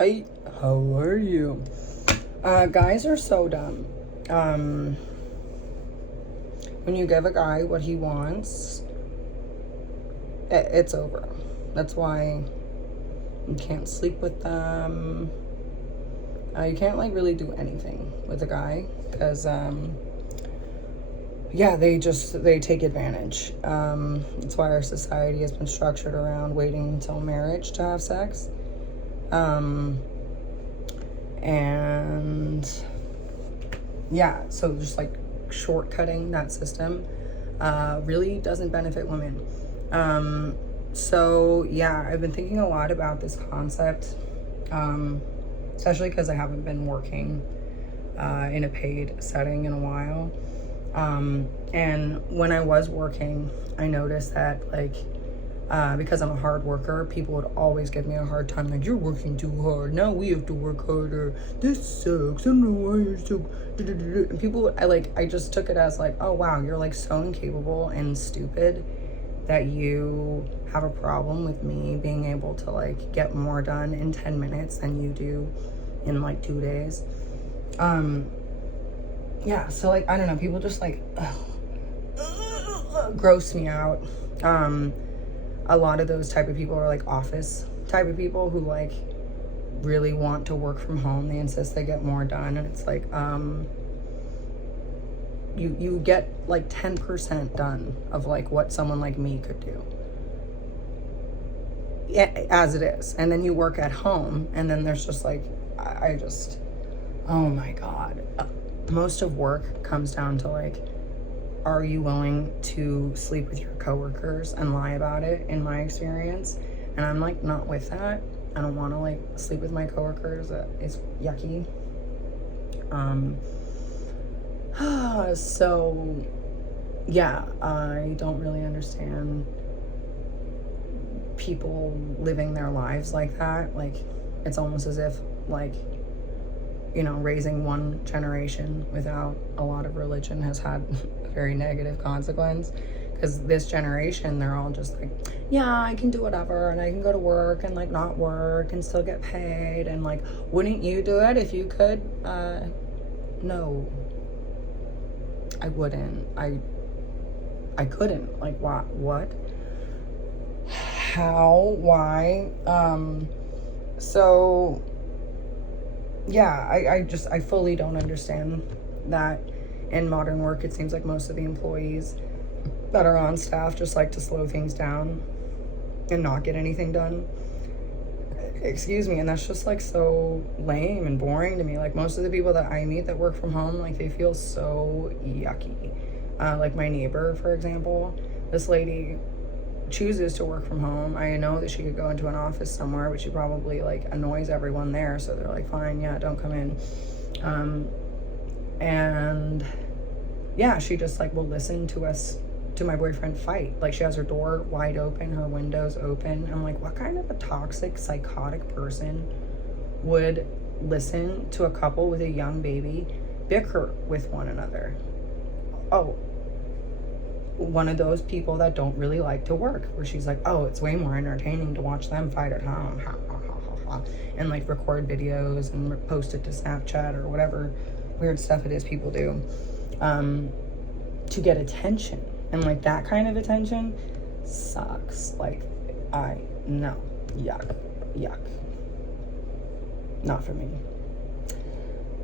Hi, how are you? Guys are so dumb. When you give a guy what he wants, it's over. That's why you can't sleep with them. You can't like really do anything with a guy because yeah, they take advantage. That's why our society has been structured around waiting until marriage to have sex. And yeah, so just like shortcutting that system really doesn't benefit women. So yeah, I've been thinking a lot about this concept, especially because I haven't been working in a paid setting in a while. And when I was working, I noticed that like because I'm a hard worker, people would always give me a hard time, like, you're working too hard, now we have to work harder, this sucks, I don't know why you're so, and people, I just took it as like, oh wow, you're like so incapable and stupid that you have a problem with me being able to like get more done in 10 minutes than you do in like 2 days. Yeah, so like, I don't know, people just like gross me out. A lot of those type of people are like office type of people who like really want to work from home. They insist they get more done, and it's like you get like 10% done of like what someone like me could do, as it is. And then you work at home, and then there's just like I just, oh my god, most of work comes down to like, are you willing to sleep with your coworkers and lie about it, in my experience? And I'm like not with that. I don't want to like sleep with my coworkers. It's yucky. So yeah, I don't really understand people living their lives like that. Like, it's almost as if like, you know, raising one generation without a lot of religion has had a very negative consequence. Because this generation, they're all just like, yeah, I can do whatever, and I can go to work and like not work and still get paid, and like, wouldn't you do it if you could? No, I wouldn't. I couldn't. Like, what? How? Why? So yeah, I fully don't understand that. In modern work, it seems like most of the employees that are on staff just like to slow things down and not get anything done. Excuse me. And that's just like so lame and boring to me. Like, most of the people that I meet that work from home, like, they feel so yucky. Like my neighbor, for example, this lady chooses to work from home. I know that she could go into an office somewhere, but she probably like annoys everyone there, so they're like, fine, yeah, don't come in. And yeah, she just like will listen to my boyfriend fight. Like, she has her door wide open, her windows open. I'm like, what kind of a toxic, psychotic person would listen to a couple with a young baby bicker with one another? Oh, one of those people that don't really like to work, where she's like, oh, it's way more entertaining to watch them fight at home, and like record videos and post it to Snapchat or whatever weird stuff it is people do, to get attention. And like, that kind of attention sucks. Like, no, yuck, not for me.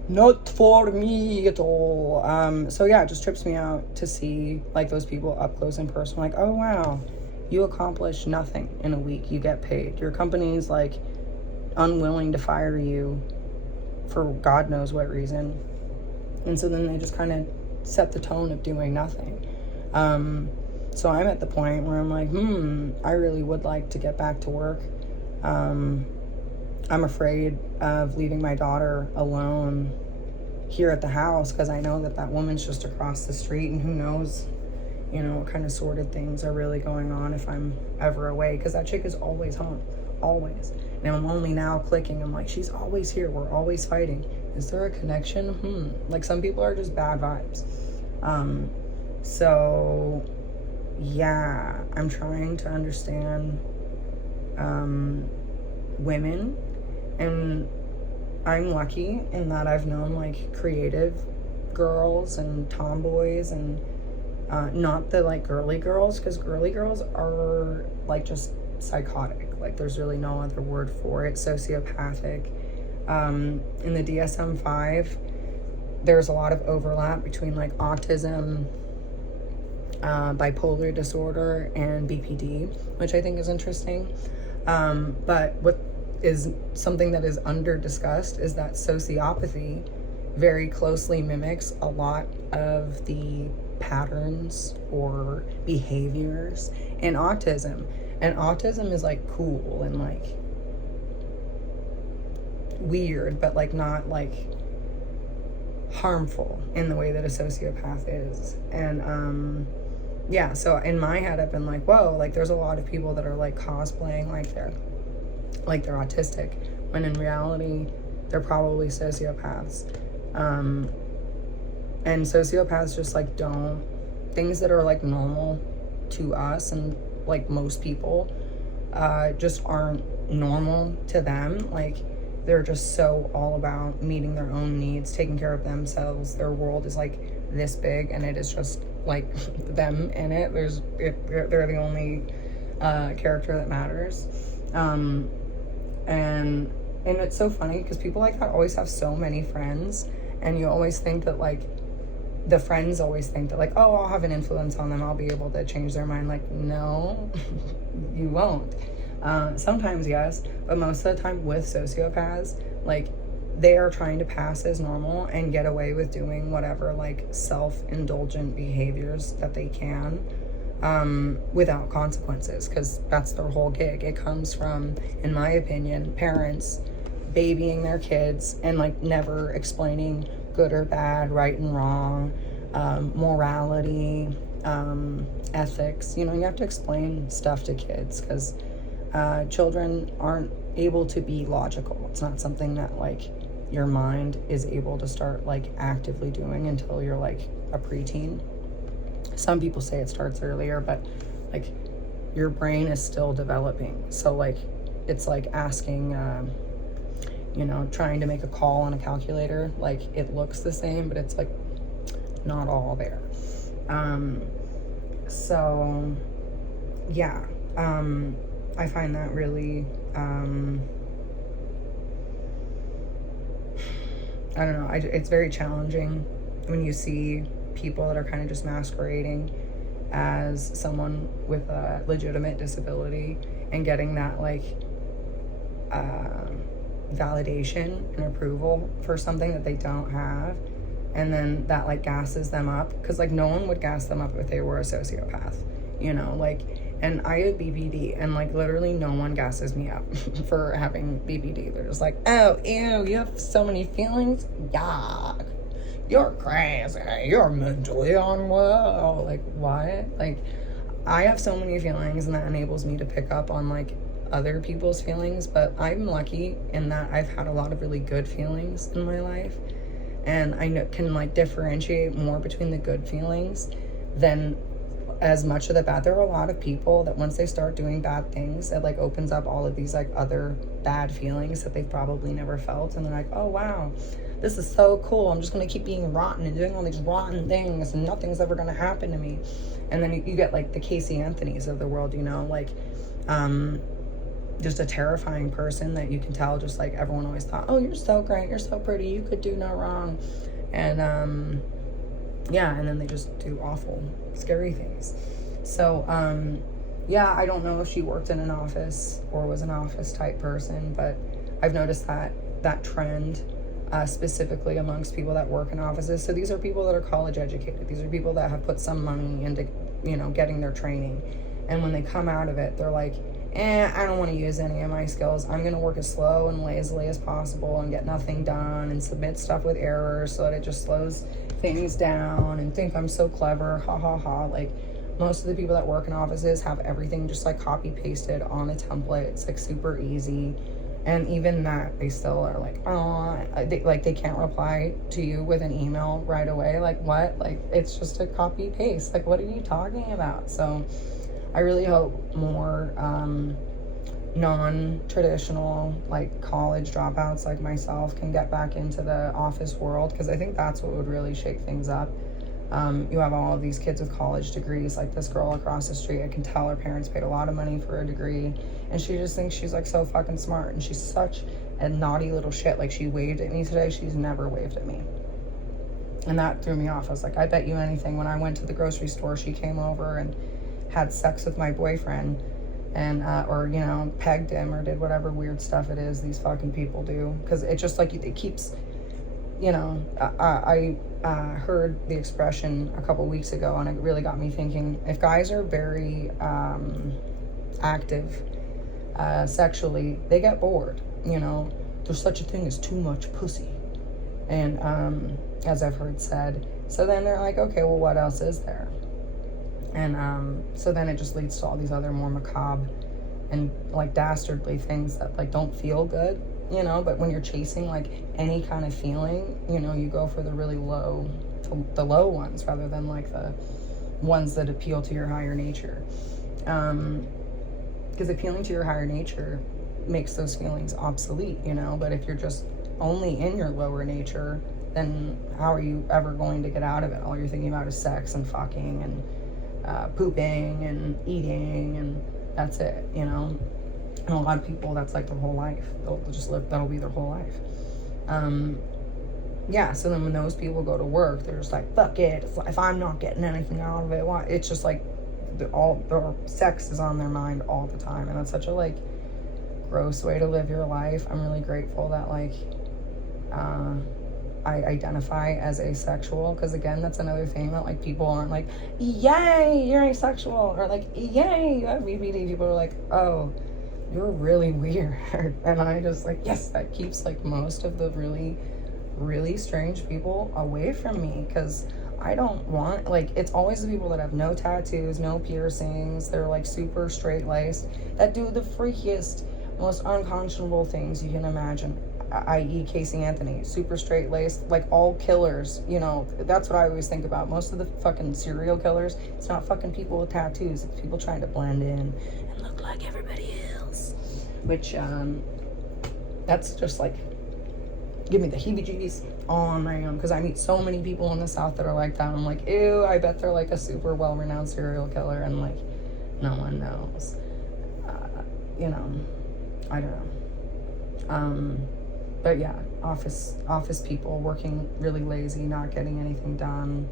Not for me at all. So yeah, it just trips me out to see like those people up close and personal. Like, oh wow, you accomplished nothing in a week, you get paid. Your company's like unwilling to fire you for God knows what reason. And so then they just kind of set the tone of doing nothing. So I'm at the point where I'm like, I really would like to get back to work. I'm afraid of leaving my daughter alone here at the house, because I know that woman's just across the street, and who knows, you know, what kind of sordid things are really going on if I'm ever away, because that chick is always home, always. And I'm only now clicking, I'm like, she's always here, we're always fighting. Is there a connection? Like, some people are just bad vibes. So yeah, I'm trying to understand women And I'm lucky in that I've known like creative girls and tomboys, and not the like girly girls, because girly girls are like just psychotic. Like there's really no other word for it. Sociopathic. In the DSM-5, there's a lot of overlap between like autism, bipolar disorder, and BPD, which I think is interesting. But what is something that is under discussed is that sociopathy very closely mimics a lot of the patterns or behaviors in autism. And autism is like cool and like weird, but like not like harmful in the way that a sociopath is. And yeah, so in my head I've been like, whoa, like there's a lot of people that are like cosplaying like they're autistic, when in reality they're probably sociopaths. And sociopaths just like don't, things that are like normal to us and like most people just aren't normal to them. Like they're just so all about meeting their own needs, taking care of themselves. Their world is like this big, and it is just like them in it. They're the only character that matters. And it's so funny because people like that always have so many friends, and you always think that like the friends always think that like, oh, I'll have an influence on them, I'll be able to change their mind. Like, no, you won't. Sometimes yes, but most of the time with sociopaths, like they are trying to pass as normal and get away with doing whatever like self-indulgent behaviors that they can, without consequences, because that's their whole gig. It comes from, in my opinion, parents babying their kids and like never explaining good or bad, right and wrong, morality, ethics. You know, you have to explain stuff to kids, because children aren't able to be logical. It's not something that like your mind is able to start like actively doing until you're like a preteen. Some people say it starts earlier, but like your brain is still developing. So like it's like asking, trying to make a call on a calculator. Like it looks the same, but it's like not all there. So yeah, I find that really, I don't know, it's very challenging when you see people that are kind of just masquerading as someone with a legitimate disability and getting that like validation and approval for something that they don't have, and then that like gasses them up, because like no one would gas them up if they were a sociopath, like. And I have BPD, and like literally no one gasses me up for having BPD. They're just like, oh, ew, you have so many feelings? Yuck. You're crazy. You're mentally unwell. Like, what? Like, I have so many feelings, and that enables me to pick up on like other people's feelings. But I'm lucky in that I've had a lot of really good feelings in my life, and I can like differentiate more between the good feelings than as much of the bad. There are a lot of people that once they start doing bad things, it like opens up all of these like other bad feelings that they've probably never felt, and they're like, oh wow, this is so cool, I'm just gonna keep being rotten and doing all these rotten things and nothing's ever gonna happen to me. And then you get like the Casey Anthonys of the world, like just a terrifying person that you can tell just like everyone always thought, oh, you're so great, you're so pretty, you could do no wrong. And yeah, and then they just do awful, scary things. So, yeah, I don't know if she worked in an office or was an office type person, but I've noticed that trend, specifically amongst people that work in offices. So these are people that are college educated. These are people that have put some money into, getting their training. And when they come out of it, they're like, I don't want to use any of my skills. I'm going to work as slow and lazily as possible and get nothing done and submit stuff with errors so that it just slows things down and think I'm so clever. Ha ha ha. Like most of the people that work in offices have everything just like copy pasted on a template. It's like super easy. And even that, they still are like, oh, they can't reply to you with an email right away. Like what? Like it's just a copy paste. Like what are you talking about? So I really hope more non-traditional, like, college dropouts like myself can get back into the office world, because I think that's what would really shake things up. You have all of these kids with college degrees, like this girl across the street. I can tell her parents paid a lot of money for a degree, and she just thinks she's like so fucking smart, and she's such a naughty little shit. Like, she waved at me today. She's never waved at me, and that threw me off. I was like, I bet you anything, when I went to the grocery store, she came over and had sex with my boyfriend, and or, you know, pegged him or did whatever weird stuff it is these fucking people do, because it just, like, it keeps, you know, I heard the expression a couple weeks ago, and it really got me thinking. If guys are very active sexually, they get bored, you know. There's such a thing as too much pussy, and as I've heard said. So then they're like, okay, well, what else is there? And so then it just leads to all these other more macabre and, like, dastardly things that, like, don't feel good, you know. But when you're chasing, like, any kind of feeling, you know, you go for the really low, the low ones, rather than, like, the ones that appeal to your higher nature. Because appealing to your higher nature makes those feelings obsolete, you know. But if you're just only in your lower nature, then how are you ever going to get out of it? All you're thinking about is sex and fucking and pooping and eating, and that's it, you know. And a lot of people, that's like their whole life. They'll just live, that'll be their whole life. Yeah, so then when those people go to work, they're just like, fuck it, if I'm not getting anything out of it, why? It's just like all their sex is on their mind all the time, and that's such a, like, gross way to live your life. I'm really grateful that, like, I identify as asexual, because again, that's another thing that, like, people aren't like, yay, you're asexual, or like, yay, you have BPD. People are like, oh, you're really weird. And I just, like, yes, that keeps, like, most of the really, really strange people away from me, because I don't want, like, it's always the people that have no tattoos, no piercings, they're, like, super straight-laced, that do the freakiest, most unconscionable things you can imagine, i.e. Casey Anthony, super straight-laced, like, all killers, you know. That's what I always think about. Most of the fucking serial killers, it's not fucking people with tattoos, it's people trying to blend in and look like everybody else, which, that's just, like, give me the heebie-jeebies all on my own, because I meet so many people in the South that are like that. I'm like, ew, I bet they're, like, a super well-renowned serial killer, and, like, no one knows. You know, I don't know. But yeah, office people working really lazy, not getting anything done,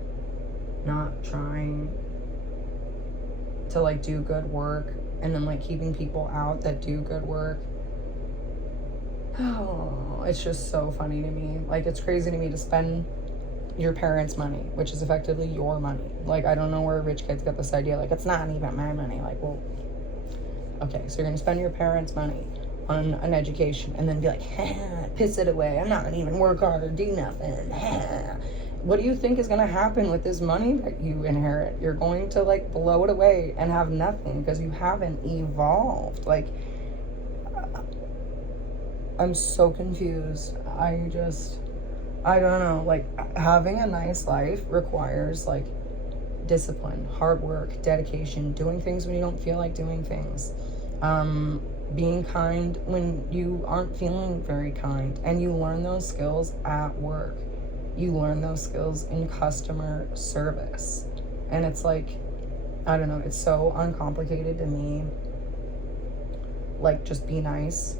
not trying to, like, do good work, and then, like, keeping people out that do good work. Oh, it's just so funny to me. Like, it's crazy to me to spend your parents' money, which is effectively your money. Like, I don't know where rich kids get this idea. Like, it's not even my money. Like, well, okay, so you're gonna spend your parents' money on an education, and then be like, piss it away. I'm not gonna even work hard or do nothing. What do you think is gonna happen with this money that you inherit? You're going to, like, blow it away and have nothing, because you haven't evolved. Like, I'm so confused. I don't know. Like, having a nice life requires, like, discipline, hard work, dedication, doing things when you don't feel like doing things, being kind when you aren't feeling very kind. And you learn those skills at work. You learn those skills in customer service. And it's like, I don't know, it's so uncomplicated to me. Like, just be nice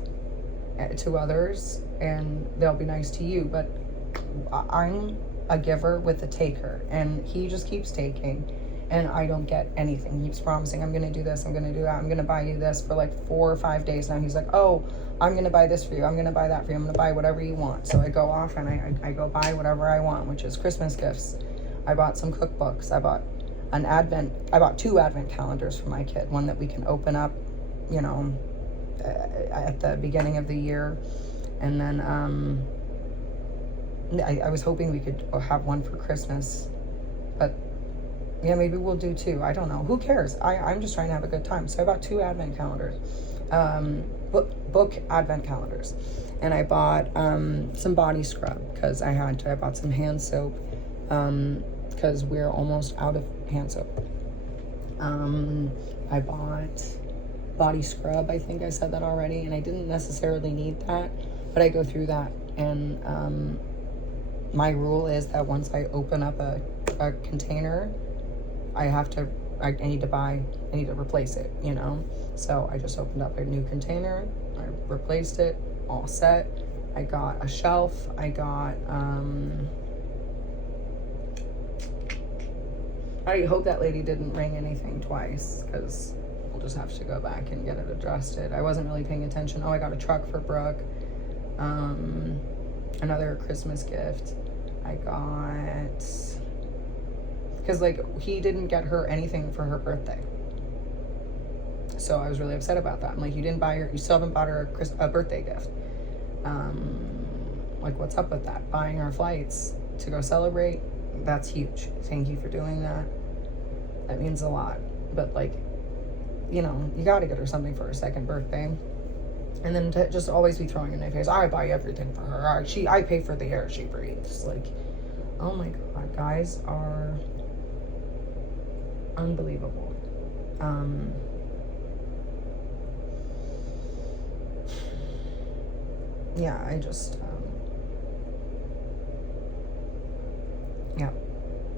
to others and they'll be nice to you. But I'm a giver with a taker, and he just keeps taking, and I don't get anything. He keeps promising, I'm gonna do this, I'm gonna do that, I'm gonna buy you this for, like, 4 or 5 days now. He's like, oh, I'm gonna buy this for you, I'm gonna buy that for you, I'm gonna buy whatever you want. So I go off and I go buy whatever I want, which is Christmas gifts. I bought some cookbooks. I bought 2 advent calendars for my kid, one that we can open up, you know, at the beginning of the year. And then I was hoping we could have one for Christmas, but yeah, maybe we'll do 2. I don't know. Who cares? I'm just trying to have a good time. So I bought 2 advent calendars, book advent calendars, and I bought some body scrub because I had to. I bought some hand soap because we're almost out of hand soap. I bought body scrub. I think I said that already, and I didn't necessarily need that, but I go through that, and my rule is that once I open up a container, I need to replace it, you know? So I just opened up a new container, I replaced it, all set. I got a shelf, I got, I hope that lady didn't ring anything twice, because we'll just have to go back and get it adjusted. I wasn't really paying attention. Oh, I got a truck for Brooke. Another Christmas gift. I got, because like he didn't get her anything for her birthday. So I was really upset about that. I'm like, you still haven't bought her a birthday gift. Like, what's up with that? Buying our flights to go celebrate, that's huge. Thank you for doing that. That means a lot. But like, you know, you got to get her something for her second birthday. And then to just always be throwing in my face, I buy everything for her. I pay for the air she breathes. Like, oh my God, guys are unbelievable. Yeah, I just, yeah,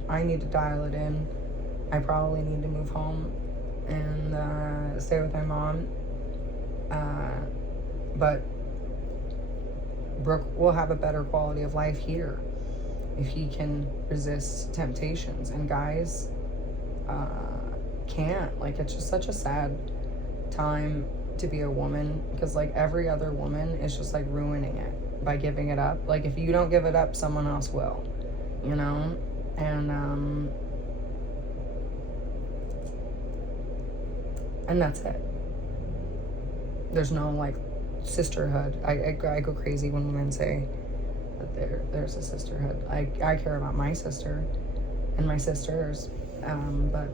I need to dial it in. I probably need to move home and stay with my mom. But Brooke will have a better quality of life here if he can resist temptations. And guys can't. Like, it's just such a sad time to be a woman, because like every other woman is just like ruining it by giving it up. Like, if you don't give it up, someone else will, you know? And that's it. There's no like sisterhood. I go crazy when women say that there's a sisterhood. I care about my sister and my sisters, but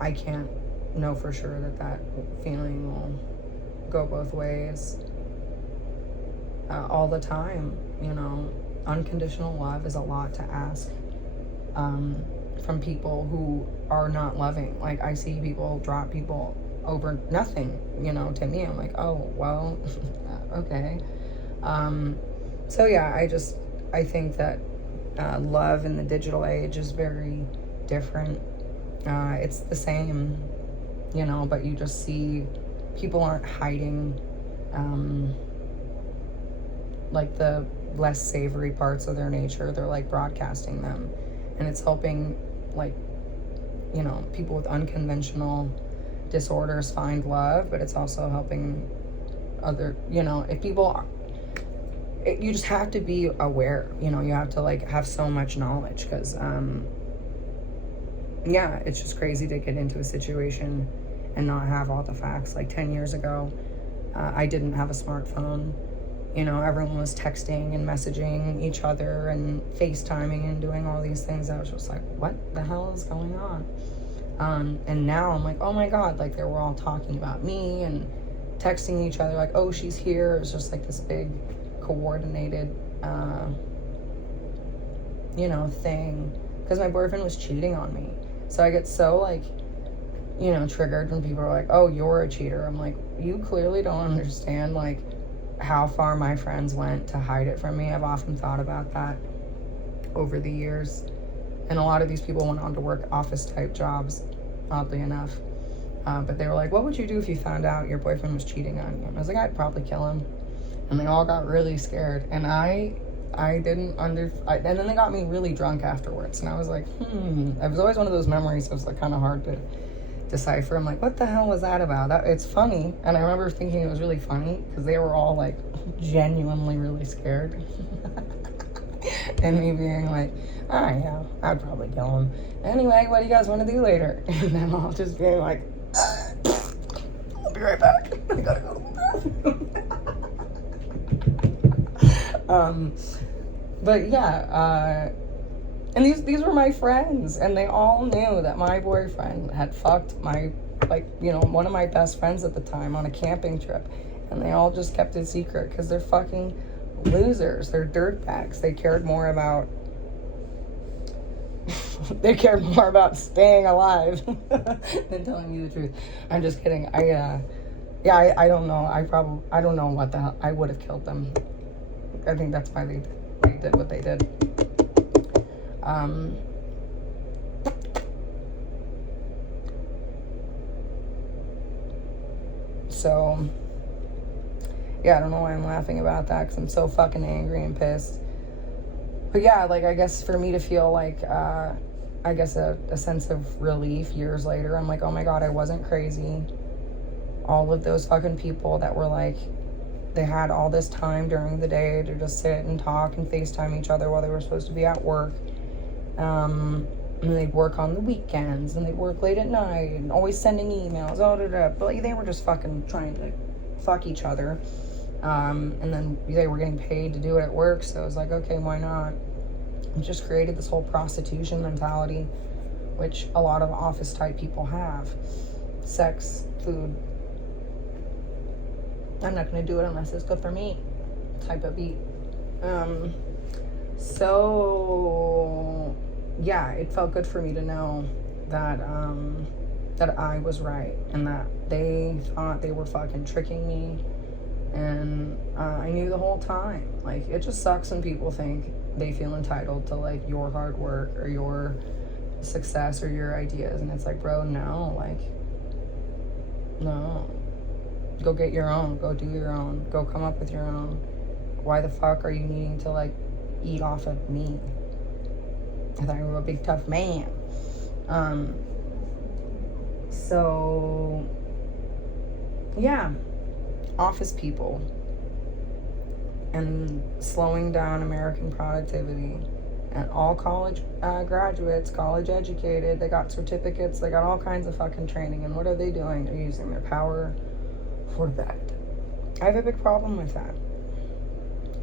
I can't know for sure that feeling will go both ways all the time, you know. Unconditional love is a lot to ask from people who are not loving. Like, I see people drop people over nothing, you know. To me, I'm like, oh, well, okay. So yeah, I think that love in the digital age is very different. It's the same, you know, but you just see people aren't hiding like the less savory parts of their nature. They're like broadcasting them, and it's helping, like, you know, people with unconventional disorders find love, but it's also helping other, you know, if people are, you just have to be aware, you know. You have to like have so much knowledge, because yeah, it's just crazy to get into a situation and not have all the facts. Like 10 years ago, I didn't have a smartphone. You know, everyone was texting and messaging each other and FaceTiming and doing all these things. I was just like, what the hell is going on? And now I'm like, oh my God, like they were all talking about me and texting each other like, oh, she's here. It's just like this big coordinated, you know, thing, because my boyfriend was cheating on me. So I get so like, you know, triggered when people are like, oh, you're a cheater. I'm like, you clearly don't understand like how far my friends went to hide it from me. I've often thought about that over the years. And a lot of these people went on to work office type jobs, oddly enough. But they were like, what would you do if you found out your boyfriend was cheating on you? And I was like, I'd probably kill him. And they all got really scared. And I didn't and then they got me really drunk afterwards. And I was like, It was always one of those memories that was like kind of hard to decipher. I'm like, what the hell was that about? It's funny. And I remember thinking it was really funny because they were all like genuinely really scared. And me being like, oh yeah, I'd probably kill him. Anyway, what do you guys want to do later? And them all just being like, I'll be right back. I gotta go to the bathroom. But yeah, and these were my friends, and they all knew that my boyfriend had fucked my, like, you know, one of my best friends at the time on a camping trip, and they all just kept it secret because they're fucking losers. They're dirtbags. They cared more about They cared more about staying alive than telling me the truth. I'm just kidding. I don't know. I don't know what the hell. I would have killed them. I think that's why they did what they did. So, yeah, I don't know why I'm laughing about that, because I'm so fucking angry and pissed. But yeah, like, I guess for me to feel like, I guess a sense of relief years later, I'm like, oh my God, I wasn't crazy. All of those fucking people that were like, they had all this time during the day to just sit and talk and FaceTime each other while they were supposed to be at work. And they'd work on the weekends, and they'd work late at night, and always sending emails, but like, they were just fucking trying to fuck each other. And then they were getting paid to do it at work, so I was like, okay, why not? It just created this whole prostitution mentality, which a lot of office type people have. Sex, food. I'm not going to do it unless it's good for me type of beat. So yeah, it felt good for me to know that that I was right, and that they thought they were fucking tricking me, and I knew the whole time. Like, it just sucks when people think they feel entitled to like your hard work or your success or your ideas, and it's like, bro, no, like, no. Go get your own. Go do your own. Go come up with your own. Why the fuck are you needing to, like, eat off of me? I thought you were a big, tough man. So, yeah. Office people. And slowing down American productivity. And all college graduates, college educated, they got certificates, they got all kinds of fucking training. And what are they doing? They're using their power for that. I have a big problem with that,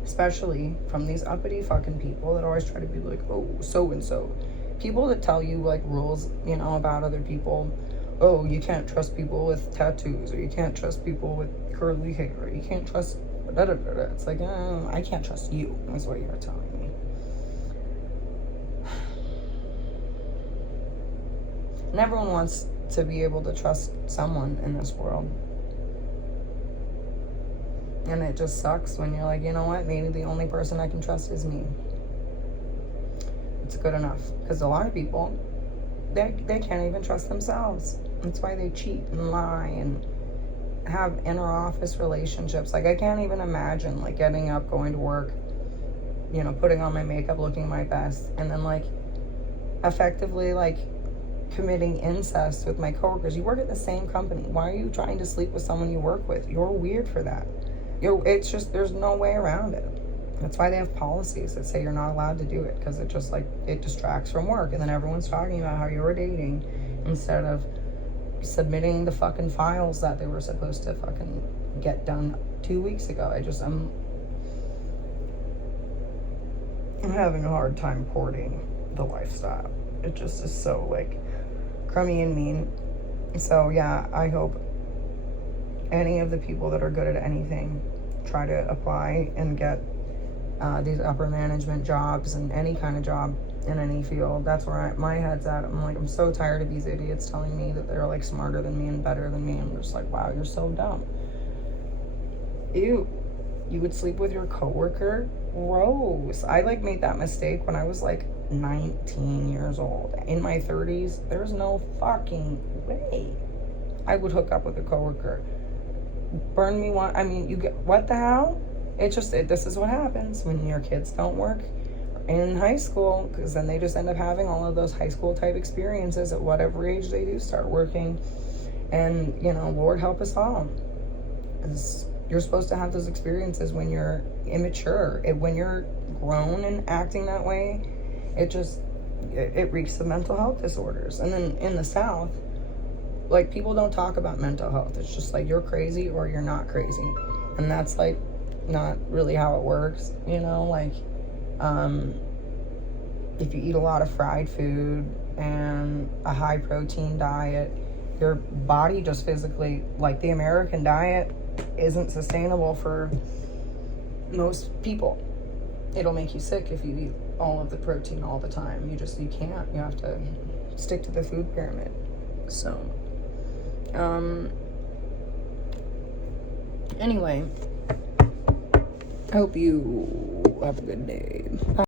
especially from these uppity fucking people that always try to be like, oh, so and so. People that tell you like rules, you know, about other people. Oh, you can't trust people with tattoos, or you can't trust people with curly hair, or you can't trust da da da da. It's like, I can't trust you, is what you're telling me. And everyone wants to be able to trust someone in this world. And it just sucks when you're like, you know what, maybe the only person I can trust is me. It's good enough. Because a lot of people, they can't even trust themselves. That's why they cheat and lie and have inter-office relationships. Like, I can't even imagine, like, getting up, going to work, you know, putting on my makeup, looking my best, and then, like, effectively, like, committing incest with my coworkers. You work at the same company. Why are you trying to sleep with someone you work with? You're weird for that. It's just, there's no way around it. That's why they have policies that say you're not allowed to do it, because it just, like, it distracts from work, and then everyone's talking about how you were dating instead of submitting the fucking files that they were supposed to fucking get done 2 weeks ago. I'm having a hard time porting the lifestyle. It just is so, like, crummy and mean. So yeah, I hope any of the people that are good at anything try to apply and get these upper management jobs and any kind of job in any field. That's where my head's at. I'm like, I'm so tired of these idiots telling me that they're like smarter than me and better than me. I'm just like, wow, you're so dumb. Ew. You would sleep with your coworker? Gross. I like made that mistake when I was like 19 years old. In my 30s, there's no fucking way I would hook up with a coworker. Burn me one. I mean, you get, what the hell? It's just, this is what happens when your kids don't work in high school, because then they just end up having all of those high school type experiences at whatever age they do start working. And, you know, Lord help us all. You're supposed to have those experiences when you're immature. When you're grown and acting that way, it reeks of mental health disorders. And then in the South, like, people don't talk about mental health. It's just like, you're crazy or you're not crazy. And that's like not really how it works, you know? Like, if you eat a lot of fried food and a high protein diet, your body just physically, like, the American diet isn't sustainable for most people. it'll make you sick if you eat all of the protein all the time. You can't. You have to stick to the food pyramid. So, anyway, I hope you have a good day. Bye.